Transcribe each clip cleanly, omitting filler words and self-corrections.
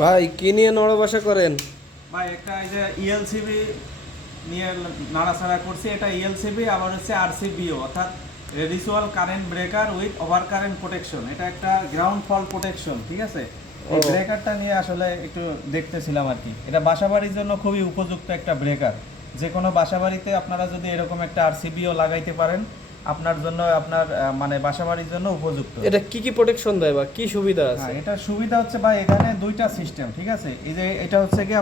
ভাই কি নিয়ে নড়বসা করেন? ভাই একটা এই যে ইএলসিবি নিয়ে নাড়াচাড়া করছি। এটা ইএলসিবি আবার হচ্ছে আরসিবিও, অর্থাৎ residual current breaker with over current protection. এটা একটা গ্রাউন্ড ফল প্রোটেকশন, ঠিক আছে। এই ব্রেকারটা নিয়ে আসলে একটু দেখতেছিলাম আর কি। এটা বাসাবাড়ির জন্য খুবই উপযুক্ত একটা ব্রেকার। যে কোনো বাসাবাড়িতে আপনারা যদি এরকম একটা আরসিবিও লাগাইতে পারেন, আপনার জন্য আপনার মানে বাসাবাড়ির জন্য উপযুক্ত। এটা কি কি প্রোটেকশন দেয় বা কি সুবিধা আছে? হ্যাঁ, এটা সুবিধা হচ্ছে ভাই, এখানে দুইটা সিস্টেম, ঠিক আছে। এই যে এটা হচ্ছে কি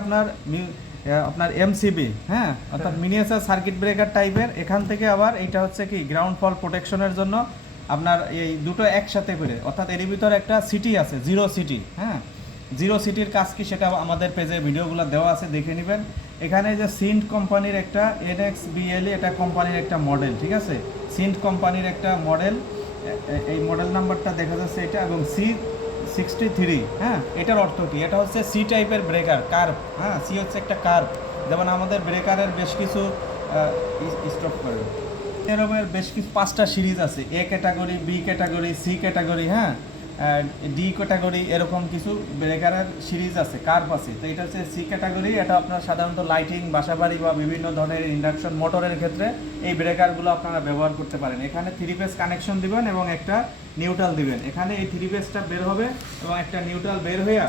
আপনার এমসিবি, হ্যাঁ, অর্থাৎ মিনিয়েচার সার্কিট ব্রেকার টাইপের। এখান থেকে আবার এটা হচ্ছে কি গ্রাউন্ড ফল প্রোটেকশনের জন্য আপনার এই দুটো একসাথে করে, অর্থাৎ এর ভিতরে একটা সিটি আছে, জিরো সিটি। হ্যাঁ, জিরো সিটির কাজ কি সেটা আমাদের পেজে ভিডিওগুলো দেওয়া আছে, দেখে নেবেন। এখানে যে সিন্ট কোম্পানির একটা NXBLE, এটা কোম্পানির একটা মডেল, ঠিক আছে। সিন্ট কোম্পানির একটা মডেল, এই মডেল নাম্বারটা দেখা যাচ্ছে এটা, এবং C63। হ্যাঁ, এটার অর্থ কি? এটা হচ্ছে সি টাইপের ব্রেকার, কার্ভ। হ্যাঁ, সি হচ্ছে একটা কার্ভ। যেমন আমাদের ব্রেকারের বেশ কিছু স্টপ করে এরকমের বেশ কিছু 5টা সিরিজ আছে, A category, B category, C category, হ্যাঁ, ডি ক্যাটাগরি, এরকম কিছু ব্রেকারের সিরিজ আছে, কার্ভ আছে। তো এটা হচ্ছে সি ক্যাটাগরি। এটা আপনার সাধারণত লাইটিং, বাসাবাড়ি বা বিভিন্ন ধরনের ইন্ডাকশন মোটরের ক্ষেত্রে এই ব্রেকারগুলো আপনারা ব্যবহার করতে পারেন। এখানে 3 ফেজ কানেকশন দিবেন এবং একটা নিউট্রাল দিবেন। এখানে এই 3 ফেজটা বের হবে এবং একটা নিউট্রাল বের হইয়া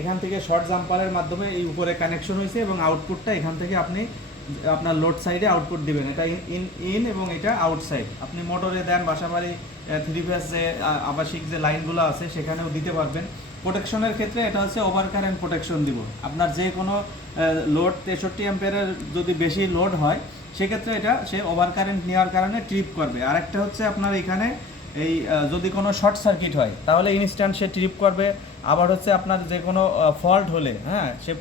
এখান থেকে শর্ট জাম্পারের মাধ্যমে এই উপরে কানেকশন হয়েছে, এবং আউটপুটটা এখান থেকে আপনি আপনার লোড সাইডে আউটপুট দিবেন। এটা ইন এবং এটা আউটসাইড। আপনি মোটরে দেন, বাসাবাড়ি 3 ফেজ যে আবাসিক যে লাইনগুলো আছে সেখানেও দিতে পারবেন। প্রোটেকশনের ক্ষেত্রে এটা হচ্ছে ওভার কারেন্ট প্রোটেকশন দিব। আপনার যে কোনো লোড 63 অ্যাম্পিয়ারের যদি বেশি লোড হয়, সেক্ষেত্রে এটা সে ওভার কারেন্ট নেওয়ার কারণে ট্রিপ করবে। আরেকটা হচ্ছে আপনার এখানে এই যদি কোনো শর্ট সার্কিট হয় তাহলে ইনস্ট্যান্ট সে ট্রিপ করবে। আবার হচ্ছে আপনার যে কোনো ফল্ট হলে, হ্যাঁ, সে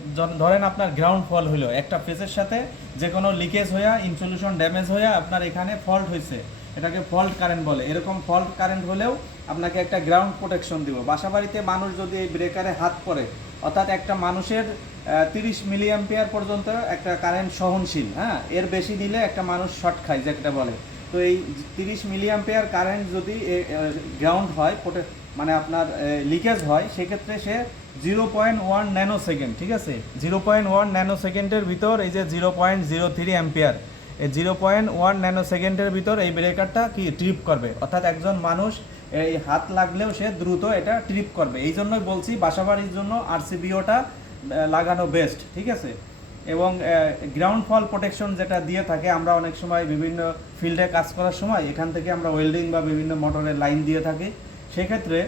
ধরেন আপনার গ্রাউন্ড ফল হলো, একটা ফেজের সাথে যে কোনো লিকেজ হইয়া, ইনসুলেশন ড্যামেজ হইয়া আপনার এখানে ফল্ট হয়েছে, এটাকে ফল্ট কারেন্ট বলে। এরকম ফল্ট কারেন্ট হলেও আপনাকে একটা গ্রাউন্ড প্রোটেকশন দিব। বাসাবাড়িতে মানুষ যদি এই ব্রেকারে হাত পড়ে, অর্থাৎ একটা মানুষের 30 মিলি অ্যাম্পিয়ার পর্যন্ত একটা কারেন্ট সহনশীল, হ্যাঁ, এর বেশি দিলে একটা মানুষ শর্ট খায় যেটা বলে। তো এই 30 মিলি অ্যাম্পিয়ার কারেন্ট যদি গ্রাউন্ড হয়, মানে আপনার লিকেজ হয়, সেক্ষেত্রে সে 0.1 ন্যানো সেকেন্ড, ঠিক আছে, 0.1 ন্যানো সেকেন্ডের ভিতর এই যে 0.03 অ্যাম্পিয়ার, এই 0.1 ন্যানো সেকেন্ডের ভিতর এই ব্রেকারটা কি ট্রিপ করবে। অর্থাৎ একজন মানুষ এই হাত লাগলেও সে দ্রুত এটা ট্রিপ করবে। এই জন্যই বলছি বাসাবাড়ির জন্য আরসিবিওটা লাগানো বেস্ট, ঠিক আছে। এবং গ্রাউন্ড ফল প্রোটেকশন যেটা দিয়ে থাকে, আমরা অনেক সময় বিভিন্ন ফিল্ডে কাজ করার সময় এখান থেকে আমরা ওয়েল্ডিং বা বিভিন্ন মোটরের লাইন দিয়ে থাকি। সেক্ষেত্রে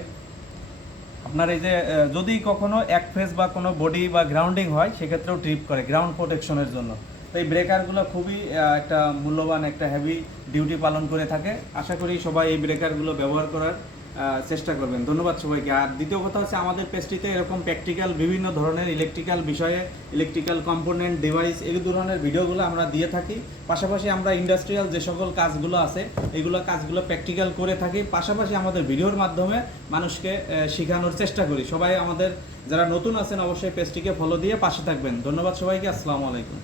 আপনার এই যে যদি কখনো এক ফেজ বা কোনো বডি বা গ্রাউন্ডিং হয়, সেক্ষেত্রেও ট্রিপ করে গ্রাউন্ড প্রোটেকশনের জন্য। তো এই ব্রেকারগুলো খুবই একটা মূল্যবান, একটা হেভি ডিউটি পালন করে থাকে। আশা করি সবাই এই ব্রেকারগুলো ব্যবহার করার চেষ্টা করবেন। ধন্যবাদ সবাইকে। আর দ্বিতীয় কথা হচ্ছে, আমাদের পেজটিতে এরকম প্র্যাকটিক্যাল বিভিন্ন ধরনের ইলেকট্রিক্যাল বিষয়ে, ইলেকট্রিক্যাল কম্পোনেন্ট, ডিভাইস, এই ধরনের ভিডিওগুলো আমরা দিয়ে থাকি। পাশাপাশি আমরা ইন্ডাস্ট্রিয়াল যে সকল কাজগুলো আছে, এগুলো কাজগুলো প্র্যাকটিক্যাল করে থাকি। পাশাপাশি আমাদের ভিডিওর মাধ্যমে মানুষকে শেখানোর চেষ্টা করি। সবাই আমাদের যারা নতুন আছেন অবশ্যই পেজটিকে ফলো দিয়ে পাশে থাকবেন। ধন্যবাদ সবাইকে। আসসালামু আলাইকুম।